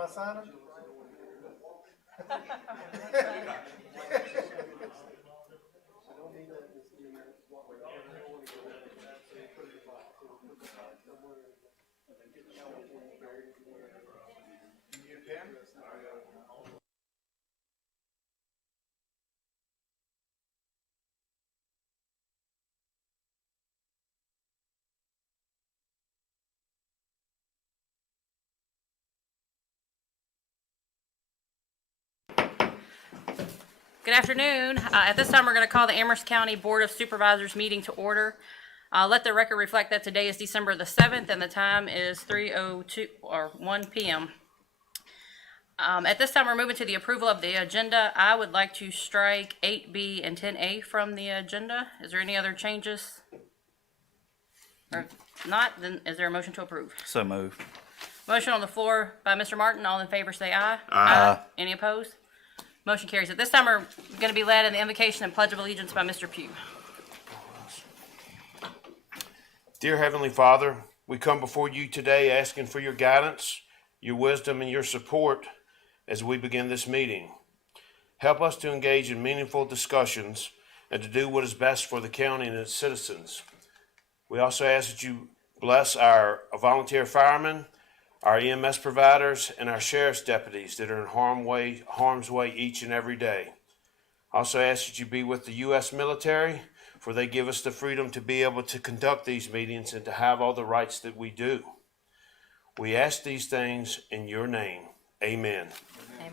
I signing? Good afternoon. At this time, we're going to call the Amherst County Board of Supervisors meeting to order. Let the record reflect that today is December the 7th and the time is 3:02 or 1 p.m. At this time, we're moving to the approval of the agenda. I would like to strike 8B and 10A from the agenda. Is there any other changes? Or if not, then is there a motion to approve? So moved. Motion on the floor by Mr. Martin. All in favor say aye. Aye. Any opposed? Motion carries. At this time, we're going to be led in the invocation and pledge of allegiance by Mr. Pugh. Dear Heavenly Father, we come before you today asking for your guidance, your wisdom, and your support as we begin this meeting. Help us to engage in meaningful discussions and to do what is best for the county and its citizens. We also ask that you bless our volunteer firemen, our EMS providers, and our sheriff's deputies that are in harm's way each and every day. Also ask that you be with the U.S. military, for they give us the freedom to be able to conduct these meetings and to have all the rights that we do. We ask these things in your name. Amen. Amen.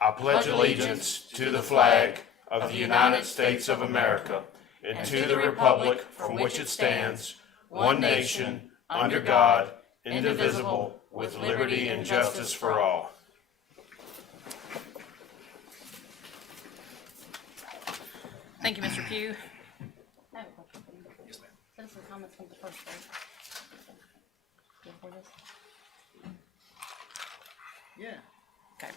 I pledge allegiance to the flag of the United States of America and to the republic from which it stands, one nation, under God, indivisible, with liberty and justice for all. Thank you, Mr. Pugh. I have a question for you. Yes, ma'am. Citizen comments comes first, right? Before this? Yeah. Okay.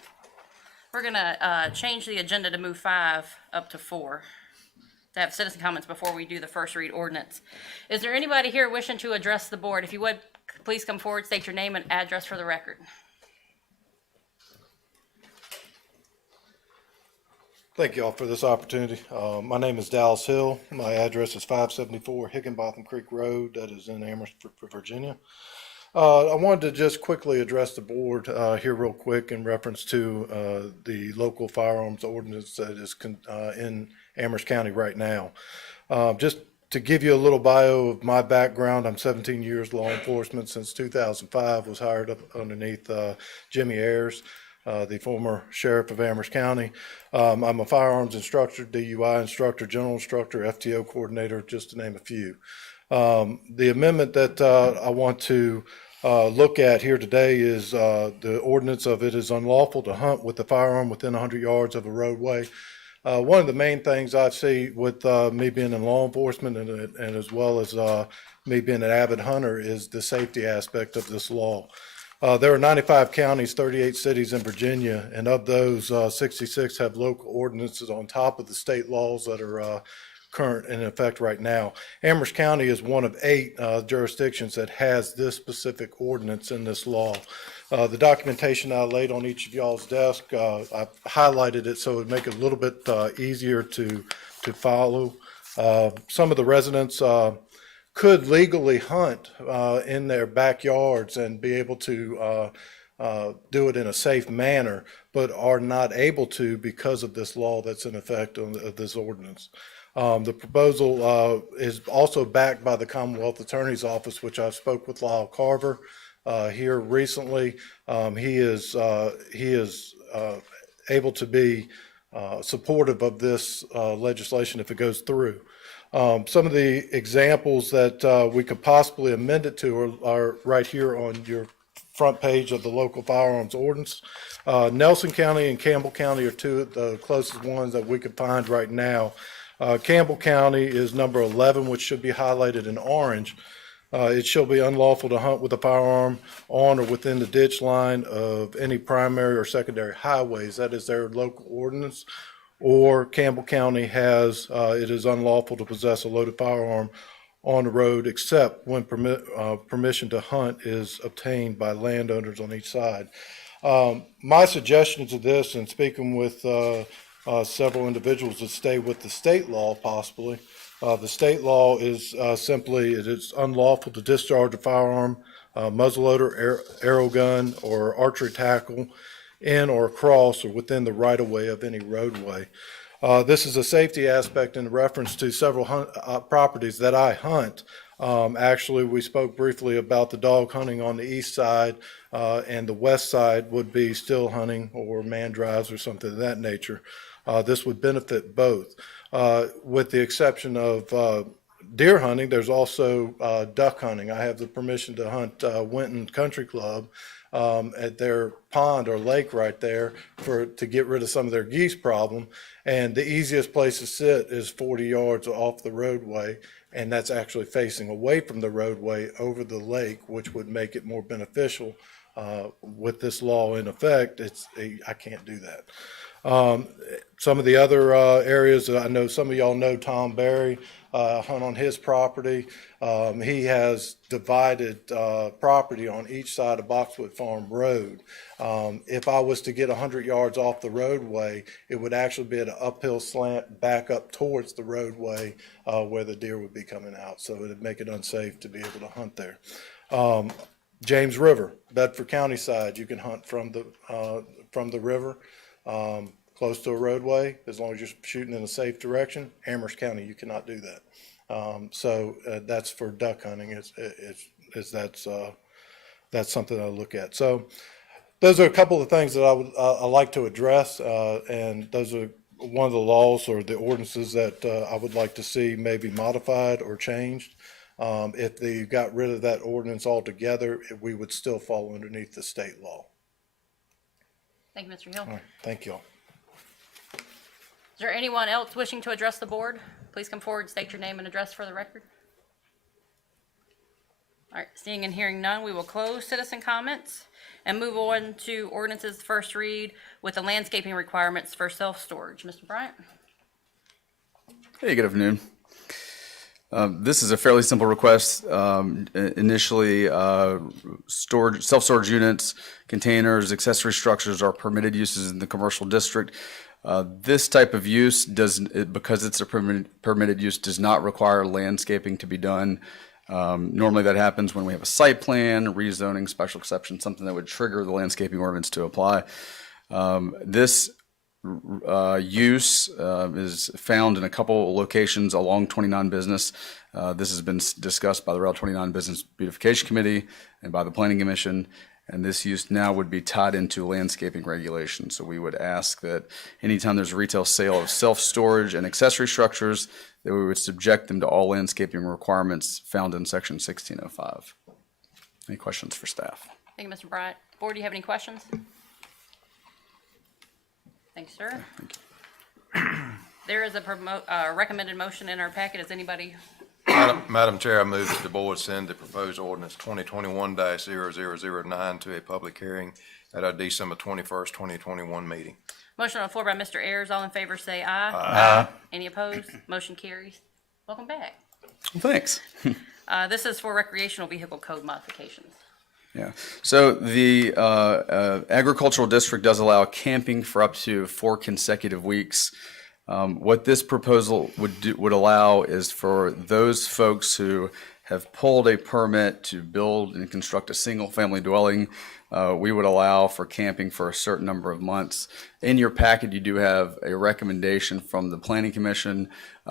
We're going to change the agenda to move 5 up to 4 to have citizen comments before we do the first read ordinance. Is there anybody here wishing to address the board? If you would, please come forward, state your name and address for the record. Thank you all for this opportunity. My name is Dallas Hill. My address is 574 Higginbotham Creek Road. That is in Amherst, Virginia. I wanted to just quickly address the board here real quick in reference to the local firearms ordinance that is in Amherst County right now. Just to give you a little bio of my background, I'm 17 years law enforcement since 2005, was hired up underneath Jimmy Ayers, the former sheriff of Amherst County. I'm a firearms instructor, DUI instructor, general instructor, FTO coordinator, just to name a few. The amendment that I want to look at here today is the ordinance of it is unlawful to hunt with a firearm within 100 yards of a roadway. One of the main things I see with me being in law enforcement and as well as me being an avid hunter is the safety aspect of this law. There are 95 counties, 38 cities in Virginia, and of those, 66 have local ordinances on top of the state laws that are current in effect right now. Amherst County is one of 8 jurisdictions that has this specific ordinance in this law. The documentation I laid on each of y'all's desk, I highlighted it so it would make it a little bit easier to follow. Some of the residents could legally hunt in their backyards and be able to do it in a safe manner, but are not able to because of this law that's in effect of this ordinance. The proposal is also backed by the Commonwealth Attorney's Office, which I spoke with Lyle Carver here recently. He is able to be supportive of this legislation if it goes through. Some of the examples that we could possibly amend it to are right here on your front page of the local firearms ordinance. Nelson County and Campbell County are 2 of the closest ones that we could find right now. Campbell County is number 11, which should be highlighted in orange. It shall be unlawful to hunt with a firearm on or within the ditch line of any primary or secondary highways. That is their local ordinance. Or Campbell County has, it is unlawful to possess a loaded firearm on the road except when permission to hunt is obtained by landowners on each side. My suggestion to this, and speaking with several individuals, is stay with the state law possibly. The state law is simply it is unlawful to discharge a firearm, muzzleloader, arrow gun, or archery tackle in or across or within the right-of-way of any roadway. This is a safety aspect in reference to several properties that I hunt. Actually, we spoke briefly about the dog hunting on the east side, and the west side would be still hunting or man drives or something of that nature. This would benefit both. With the exception of deer hunting, there's also duck hunting. I have the permission to hunt Winton Country Club at their pond or lake right there to get rid of some of their geese problem. And the easiest place to sit is 40 yards off the roadway, and that's actually facing away from the roadway over the lake, which would make it more beneficial. With this law in effect, I can't do that. Some of the other areas that I know some of y'all know Tom Berry, hunt on his property. He has divided property on each side of Boxwood Farm Road. If I was to get 100 yards off the roadway, it would actually be at an uphill slant back up towards the roadway where the deer would be coming out. So it would make it unsafe to be able to hunt there. James River, Bedford County side, you can hunt from the river. Close to a roadway, as long as you're shooting in a safe direction. Amherst County, you cannot do that. So that's for duck hunting. That's something I look at. So those are a couple of things that I like to address, and those are one of the laws or the ordinances that I would like to see maybe modified or changed. If they got rid of that ordinance altogether, we would still fall underneath the state law. Thank you, Mr. Hill. All right, thank you all. Is there anyone else wishing to address the board? Please come forward, state your name and address for the record. All right, seeing and hearing none, we will close citizen comments and move on to ordinances first read with the landscaping requirements for self-storage. Mr. Bryant? Hey, good afternoon. This is a fairly simple request. Initially, self-storage units, containers, accessory structures are permitted uses in the commercial district. This type of use because it's a permitted use, does not require landscaping to be done. Normally that happens when we have a site plan, rezoning, special exception, something that would trigger the landscaping ordinance to apply. This use is found in a couple locations along 29 Business. This has been discussed by the Route 29 Business Beautification Committee and by the Planning Commission, and this use now would be tied into landscaping regulations. So we would ask that anytime there's a retail sale of self-storage and accessory structures, that we would subject them to all landscaping requirements found in section 1605. Any questions for staff? Thank you, Mr. Bryant. Board, do you have any questions? Thanks, sir. Okay, thank you. There is a recommended motion in our packet. Is anybody? Madam Chair, I move that the board send the proposed ordinance 2021-0009 to a public hearing at our December 21st, 2021 meeting. Motion on the floor by Mr. Ayers. All in favor say aye. Aye. Any opposed? Motion carries. Welcome back. Well, thanks. This is for recreational vehicle code modifications. Yeah. So the agricultural district does allow camping for up to 4 consecutive weeks. What this proposal would allow is for those folks who have pulled a permit to build and construct a single-family dwelling, we would allow for camping for a certain number of months. In your packet, you do have a recommendation from the Planning Commission.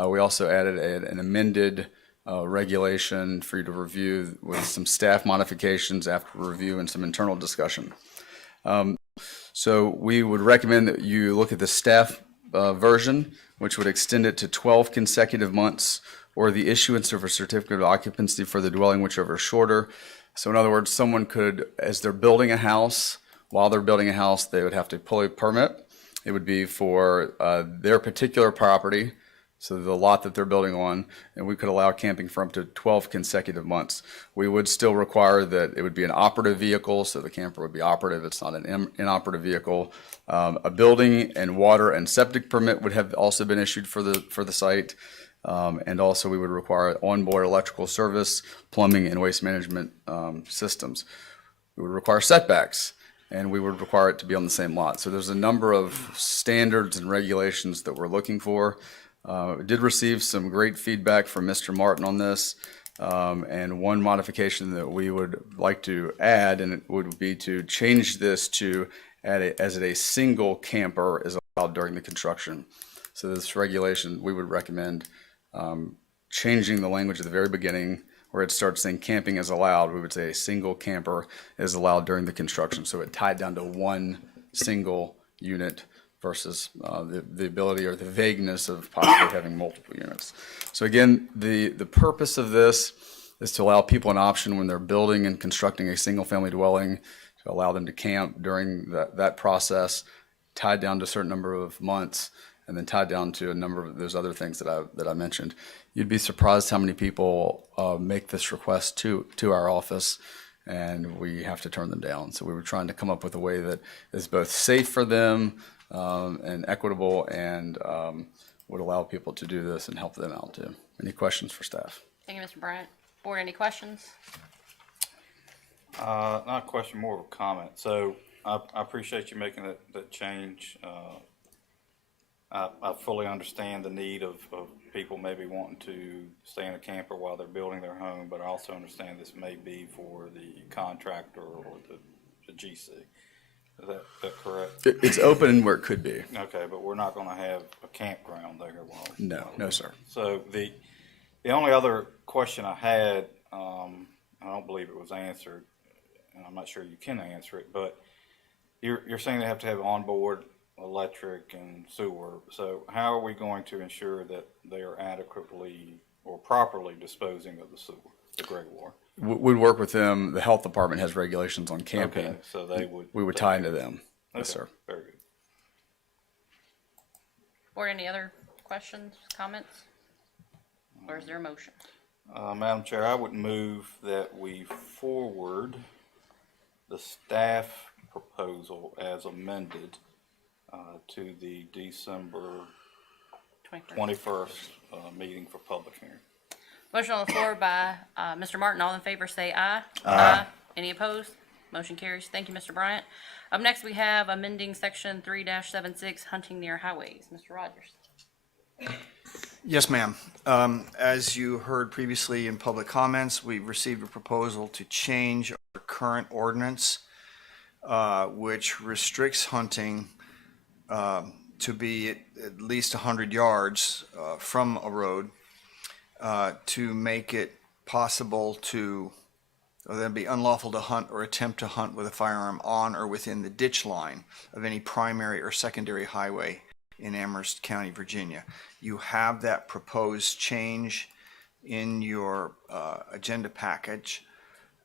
We also added an amended regulation for you to review with some staff modifications after review and some internal discussion. So we would recommend that you look at the staff version, which would extend it to 12 consecutive months, or the issuance of a certificate of occupancy for the dwelling, whichever is shorter. So in other words, someone could, as they're building a house, while they're building a house, they would have to pull a permit. It would be for their particular property, so the lot that they're building on, and we could allow camping for up to 12 consecutive months. We would still require that it would be an operative vehicle, so the camper would be operative. It's not an inoperative vehicle. A building and water and septic permit would have also been issued for the site. And also, we would require onboard electrical service, plumbing, and waste management systems. We would require setbacks, and we would require it to be on the same lot. So there's a number of standards and regulations that we're looking for. We did receive some great feedback from Mr. Martin on this, and one modification that we would like to add, and it would be to change this to as a single camper is allowed during the construction. So this regulation, we would recommend changing the language at the very beginning where it starts saying camping is allowed. We would say a single camper is allowed during the construction. So it tied down to one single unit versus the ability or the vagueness of possibly having multiple units. So again, the purpose of this is to allow people an option when they're building and constructing a single family dwelling, to allow them to camp during that process, tied down to a certain number of months, and then tied down to a number of those other things that I mentioned. You'd be surprised how many people make this request to our office, and we have to turn them down. So we were trying to come up with a way that is both safe for them and equitable, and would allow people to do this and help them out too. Any questions for staff? Thank you, Mr. Bryant. Board, any questions? Not a question, more of a comment. So I appreciate you making that change. I fully understand the need of people maybe wanting to stay in a camper while they're building their home, but I also understand this may be for the contractor or the GC. Is that correct? It's open where it could be. Okay, but we're not going to have a campground there. No, sir. So the only other question I had, I don't believe it was answered, and I'm not sure you can answer it, but you're saying they have to have onboard electric and sewer. So how are we going to ensure that they are adequately or properly disposing of the sewer, the gray water? We'd work with them. The health department has regulations on camping. Okay, so they would. We would tie into them. Okay, Yes, sir. very good. Board, any other questions, comments? Or is there a motion? Madam Chair, I would move that we forward the staff proposal as amended to the December 21st meeting for public hearing. Motion on the floor by Mr. Martin. All in favor say aye. Aye. Any opposed? Motion carries. Thank you, Mr. Bryant. Up next, we have amending section 3-76, hunting near highways. Mr. Rogers. Yes, ma'am. As you heard previously in public comments, we received a proposal to change our current ordinance, which restricts hunting to be at least 100 yards from a road, to make it possible or then be unlawful to hunt or attempt to hunt with a firearm on or within the ditch line of any primary or secondary highway in Amherst County, Virginia. You have that proposed change in your agenda package.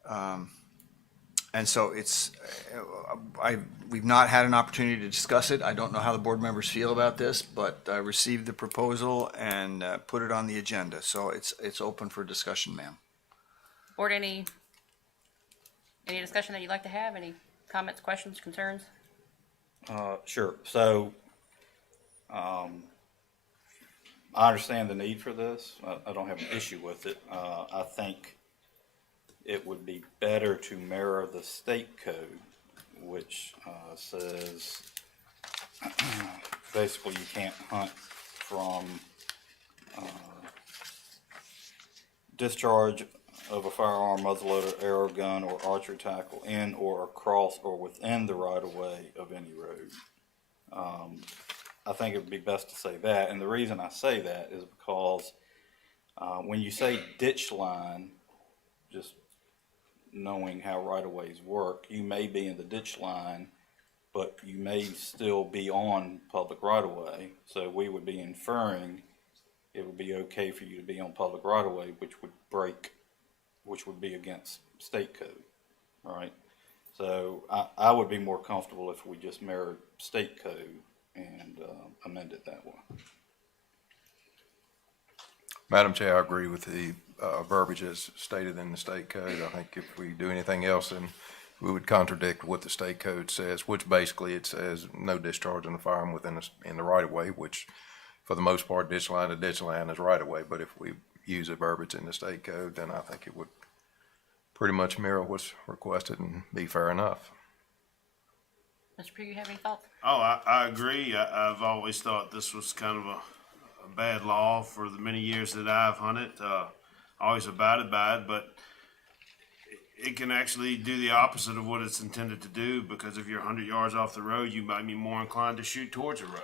And so we've not had an opportunity to discuss it. I don't know how the board members feel about this, but I received the proposal and put it on the agenda. So it's open for discussion, ma'am. Board, any discussion that you'd like to have? Any comments, questions, concerns? Sure. So I understand the need for this. I don't have an issue with it. I think it would be better to mirror the state code, which says basically you can't hunt from discharge of a firearm, muzzleloader, arrow gun, or archery tackle in or across or within the right-of-way of any road. I think it would be best to say that, and the reason I say that is because when you say ditch line, just knowing how right-of-ways work, you may be in the ditch line, but you may still be on public right-of-way. So we would be inferring it would be okay for you to be on public right-of-way, which would be against state code, right? So I would be more comfortable if we just mirrored state code and amend it that way. Madam Chair, I agree with the verbiage as stated in the state code. I think if we do anything else, then we would contradict what the state code says, which basically it says no discharge in the firearm in the right of way, which for the most part, ditch line to ditch line is right of way, but if we use a verbiage in the state code, then I think it would pretty much mirror what's requested and be fair enough. Mr. Pugh, you have any thoughts? Oh, I agree. I've always thought this was kind of a bad law for the many years that I've hunted. Always abided by it, but it can actually do the opposite of what it's intended to do, because if you're 100 yards off the road, you might be more inclined to shoot towards the road.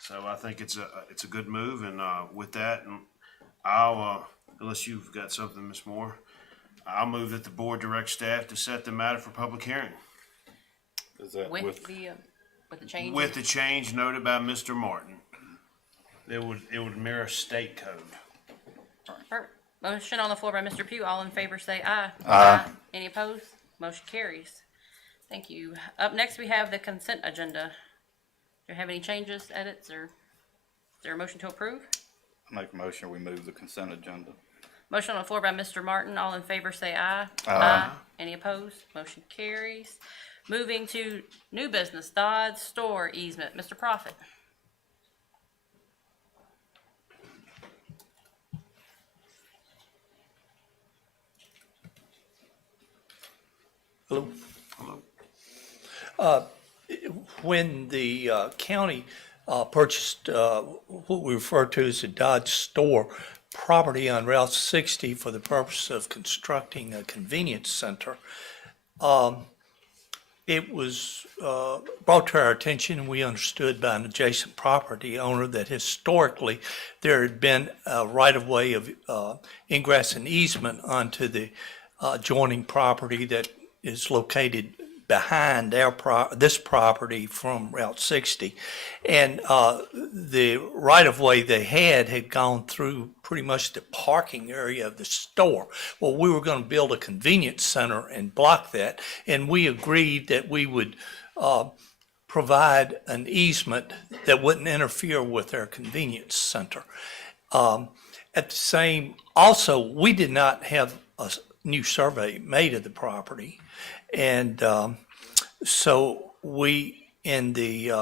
So I think it's a good move, and with that, and I'll unless you've got something, Ms. Moore, I'll move that the board direct staff to set the matter for public hearing Is that With the change? with the change noted by Mr. Martin. It would mirror state code. Perfect. Motion on the floor by Mr. Pugh. All in favor say aye. Aye. Any opposed? Motion carries. Thank you. Up next, we have the consent agenda. Do you have any changes, edits, or is there a motion to approve? I make a motion, we move the consent agenda. Motion on the floor by Mr. Martin. All in favor say aye. Aye. Any opposed? Motion carries. Moving to new business, Dodge store easement. Mr. Prophet. Hello. When the county purchased what we refer to as the Dodge store property on Route 60 for the purpose of constructing a convenience center, it was brought to our attention, and we understood by an adjacent property owner that historically there had been a right-of-way of ingress and easement onto the adjoining property that is located behind this property from Route 60. And the right-of-way they had gone through pretty much the parking area of the store. Well, we were going to build a convenience center and block that, and we agreed that we would provide an easement that wouldn't interfere with their convenience center. At the same, also, we did not have a new survey made of the property. And so we, in the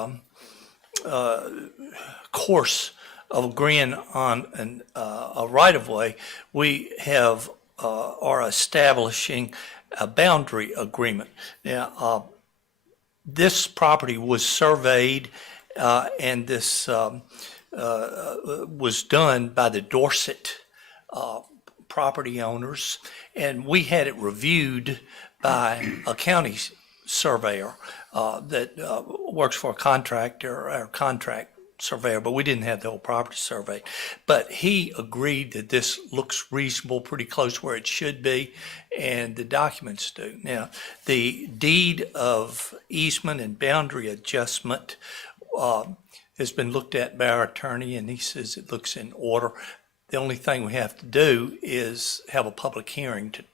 course of agreeing on a right-of-way, we are establishing a boundary agreement. Now, this property was surveyed, and this was done by the Dorset property owners, and we had it reviewed by a county surveyor that works for a contractor or contract surveyor, but we didn't have the whole property surveyed. But he agreed that this looks reasonable, pretty close where it should be, and the documents do. Now, the deed of easement and boundary adjustment has been looked at by our attorney, and he says it looks in order. The only thing we have to do is have a public hearing to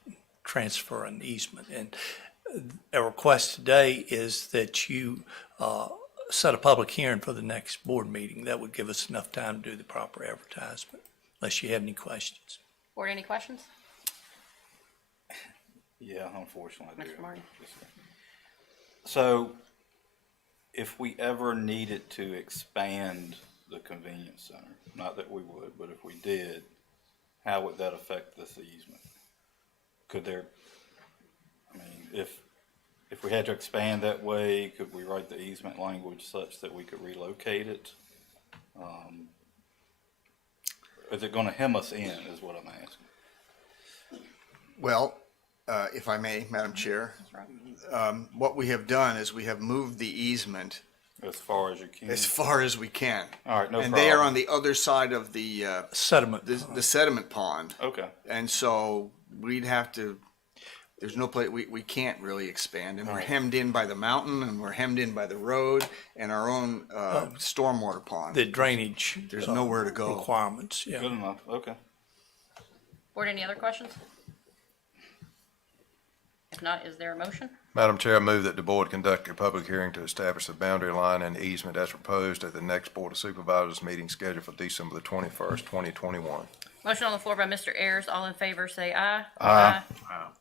transfer an easement. And our request today is that you set a public hearing for the next board meeting. That would give us enough time to do the proper advertisement, unless you have any questions. Board, any questions? Yeah, unfortunately I do. Mr. Martin? So, if we ever needed to expand the convenience center, not that we would, but if we did, how would that affect this easement? Could there, I mean, if we had to expand that way, could we write the easement language such that we could relocate it? Is it gonna hem us in, is what I'm asking? Well, if I may, Madam Chair, what we have done is we have moved the easement As far as you can? as far as we can. All right, no And they are problem. on the other side of the Sediment. the sediment pond. Okay, And so we'd have to, there's no place, we can't really expand. And we're hemmed in by the mountain, and we're hemmed in by the road and our own stormwater pond. The drainage. There's nowhere to go. Requirements, yeah. good enough, okay. Board, any other questions? If not, is there a motion? Madam Chair, I move that the board conduct a public hearing to establish the boundary line and easement as proposed at the next Board of Supervisors meeting scheduled for December the 21st, 2021. Motion on the floor by Mr. Ayers. All in favor say aye. Aye.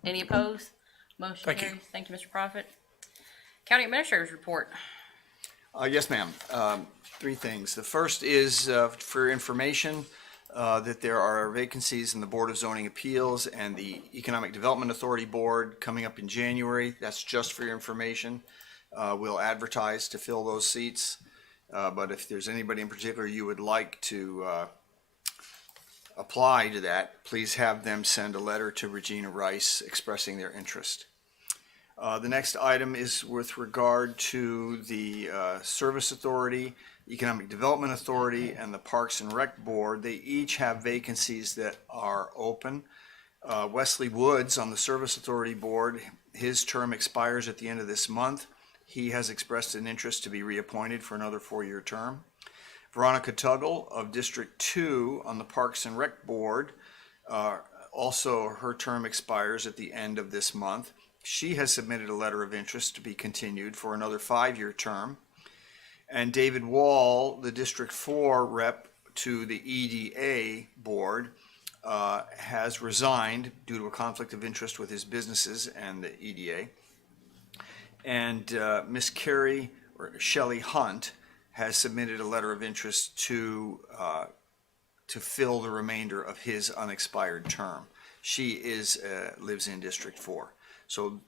Any opposed? Motion Thank you. carries. Thank you, Mr. Prophet. County Administrator's Report. Yes, ma'am. Three things. The first is for information that there are vacancies in the Board of Zoning Appeals and the Economic Development Authority Board coming up in January. That's just for your information. We'll advertise to fill those seats, but if there's anybody in particular you would like to apply to that, please have them send a letter to Regina Rice expressing their interest. The next item is with regard to the Service Authority, Economic Development Authority, and the Parks and Rec Board. They each have vacancies that are open. Wesley Woods on the Service Authority Board, his term expires at the end of this month. He has expressed an interest to be reappointed for another 4-year term. Veronica Tuggle of District 2 on the Parks and Rec Board, also her term expires at the end of this month. She has submitted a letter of interest to be continued for another 5-year term. And David Wall, the District 4 rep to the EDA board, has resigned due to a conflict of interest with his businesses and the EDA. And Miss Carrie or Shelley Hunt has submitted a letter of interest to fill the remainder of his unexpired term. She lives in District 4. So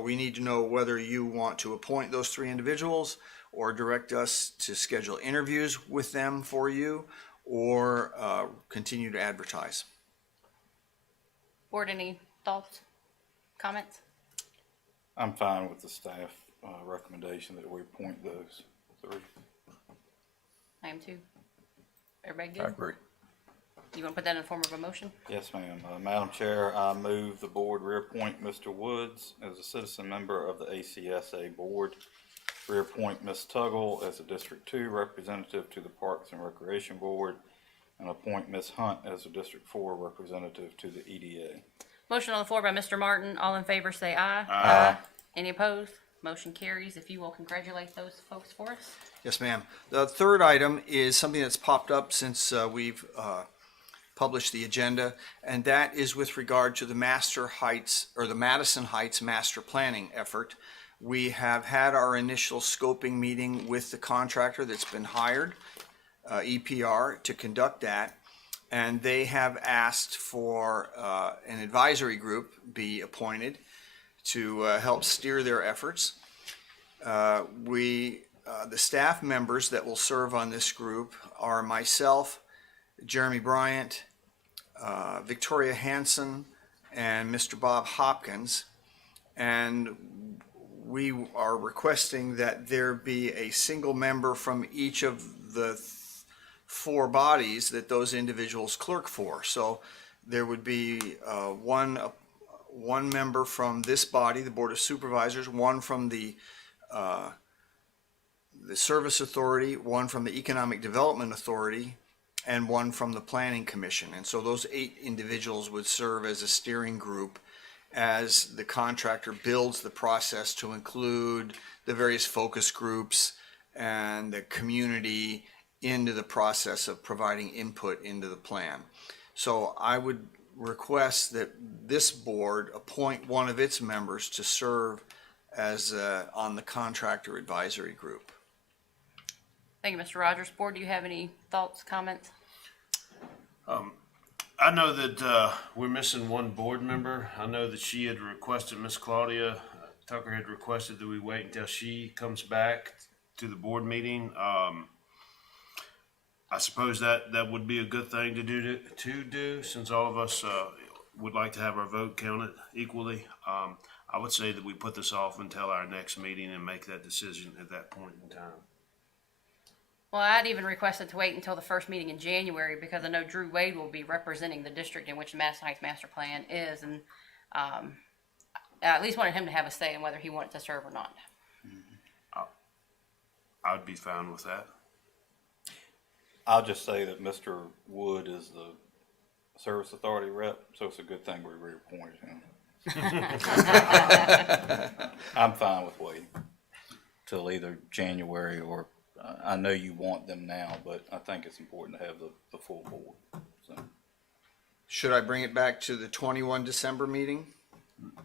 we need to know whether you want to appoint those 3 individuals or direct us to schedule interviews with them for you or continue to advertise. Board, any thoughts, comments? I'm fine with the staff recommendation that we appoint those 3. I am too. Everybody I good? agree. You want to put that in the form of a motion? Yes, ma'am. Madam Chair, I move the board reappoint Mr. Woods as a citizen member of the ACSA Board, reappoint Ms. Tuggle as a District 2 representative to the Parks and Recreation Board, and appoint Ms. Hunt as a District 4 representative to the EDA. Motion on the floor by Mr. Martin. All in favor say aye. Aye. Any opposed? Motion carries. If you will congratulate those folks for us. Yes, ma'am. The third item is something that's popped up since we've published the agenda, and that is with regard to the Madison Heights master planning effort. We have had our initial scoping meeting with the contractor that's been hired, EPR, to conduct that, and they have asked for an advisory group be appointed to help steer their efforts. The staff members that will serve on this group are myself, Jeremy Bryant, Victoria Hanson, and Mr. Bob Hopkins, and we are requesting that there be a single member from each of the 4 bodies that those individuals clerk for. So there would be one member from this body, the Board of Supervisors, one from the Service Authority, one from the Economic Development Authority, and one from the Planning Commission. And so those 8 individuals would serve as a steering group as the contractor builds the process to include the various focus groups and the community into the process of providing input into the plan. So I would request that this board appoint one of its members to serve as on the contractor advisory group. Thank you, Mr. Rogers. Board, do you have any thoughts, comments? I know that we're missing one board member. I know that she had requested, Miss Claudia Tucker had requested that we wait until she comes back to the board meeting. I suppose that would be a good thing to do since all of us would like to have our vote counted equally. I would say that we put this off until our next meeting and make that decision at that point in time. Well, I'd even requested to wait until the first meeting in January because I know Drew Wade will be representing the district in which the Madison Heights Master Plan is, and I at least wanted him to have a say in whether he wanted to serve or not. I'd be fine with that. I'll just say that Mr. Wood is the Service Authority rep, so it's a good thing we reappointed him. I'm fine with waiting till either January or I know you want them now, but I think it's important to have the full board. So. Should I bring it back to the 21 December meeting?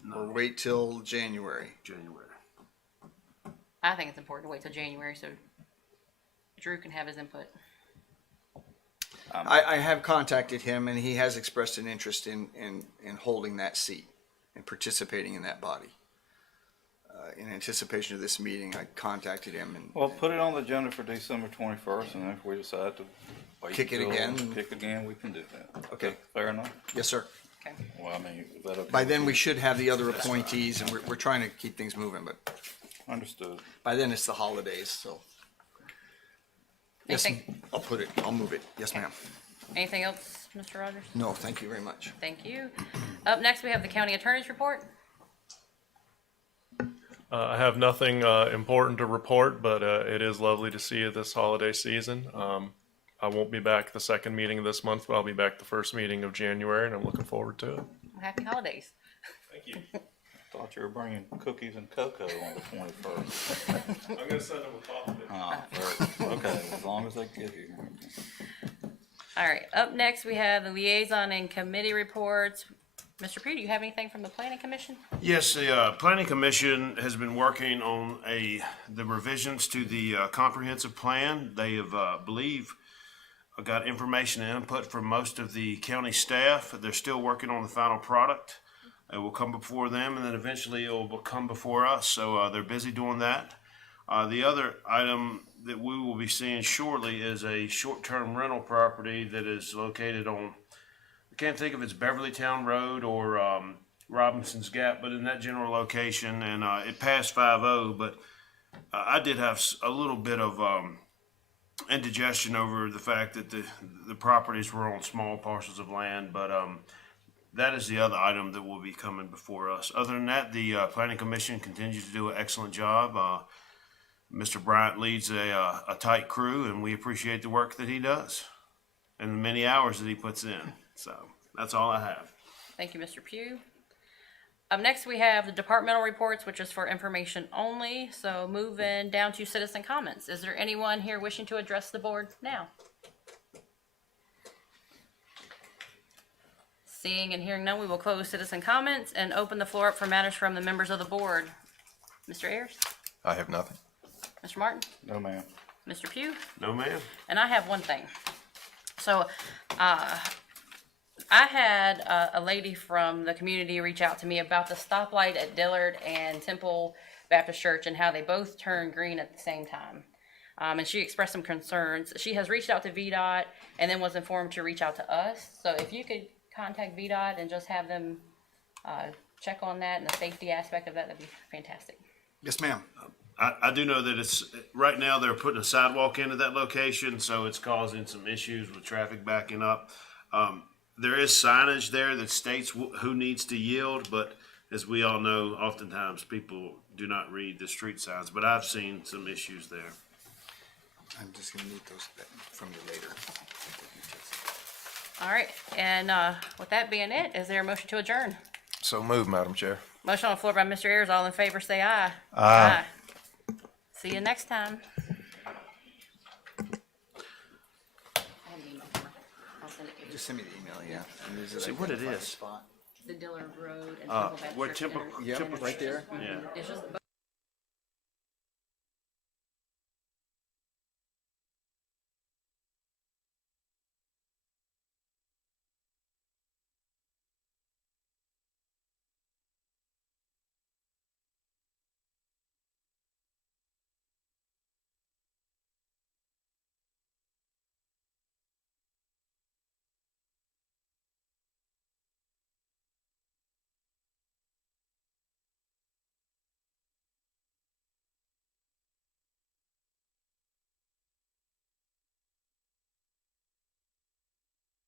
No. Or wait till January? January. I think it's important to wait till January so Drew can have his input. I have contacted him, and he has expressed an interest in holding that seat and participating in that body. In anticipation of this meeting, I contacted him and Well, put it on the agenda for December 21st, and if we decide to wait Kick it until- again? Kick again, we can do that. Okay. Fair enough? yes, sir. Okay. Well, I mean, is that okay? By then, we should have the other appointees, and we're trying to keep things moving, but Understood. by then it's the holidays, so. Yes, Anything, I'll move it. Yes, ma'am. anything else, Mr. Rogers? No, thank you very much. Thank you. Up next, we have the county attorney's report. I have nothing important to report, but it is lovely to see you this holiday season. I won't be back the second meeting of this month, but I'll be back the first meeting of January, and I'm looking forward to it. Happy holidays. Thank you. Thought you were bringing cookies and cocoa on the 21st. I'm going to send them a copy. Okay, as long as they give you. All right, up next, we have the liaison and committee reports. Mr. Pugh, do you have anything from the planning commission? Yes, the Planning Commission has been working on the revisions to the comprehensive plan. They have, believe, got information and input from most of the county staff. They're still working on the final product. It will come before them, and then eventually it will come before us. So they're busy doing that. The other item that we will be seeing shortly is a short-term rental property that is located on, I can't think if it's Beverlytown Road or Robinson's Gap, but in that general location, and it passed 5-0, but I did have a little bit of indigestion over the fact that the properties were on small parcels of land, but that is the other item that will be coming before us. Other than that, the Planning Commission continues to do an excellent job. Mr. Bryant leads a tight crew, and we appreciate the work that he does and the many hours that he puts in. So that's all I have. Thank you, Mr. Pugh. Up next, we have the departmental reports, which is for information only. So moving down to citizen comments. Is there anyone here wishing to address the board now? Seeing and hearing none, we will close citizen comments and open the floor up for matters from the members of the board. Mr. Ayers? I have nothing. Mr. Martin? No, ma'am. Mr. Pugh? No, ma'am. And I have one thing. So, I had a lady from the community reach out to me about the stoplight at Dillard and Temple Baptist Church and how they both turn green at the same time. And she expressed some concerns. She has reached out to VDOT and then was informed to reach out to us. So if you could contact VDOT and just have them check on that and the safety aspect of that, that'd be fantastic. Yes, ma'am. I do know that it's, right now they're putting a sidewalk into that location, so it's causing some issues with traffic backing up. There is signage there that states who needs to yield, but as we all know, oftentimes people do not read the street signs, but I've seen some issues there. I'm just gonna need those from you later. All right, and with that being it, is there a motion to adjourn? So move, Madam Chair. Motion on the floor by Mr. Ayers. All in favor, say aye. Aye. See you next time. Just send me the email, yeah. And is it See what it identified is. spot? The Dillard Road and Temple Baptist Where Church Temple, enter. Yeah, right there. yeah. It's just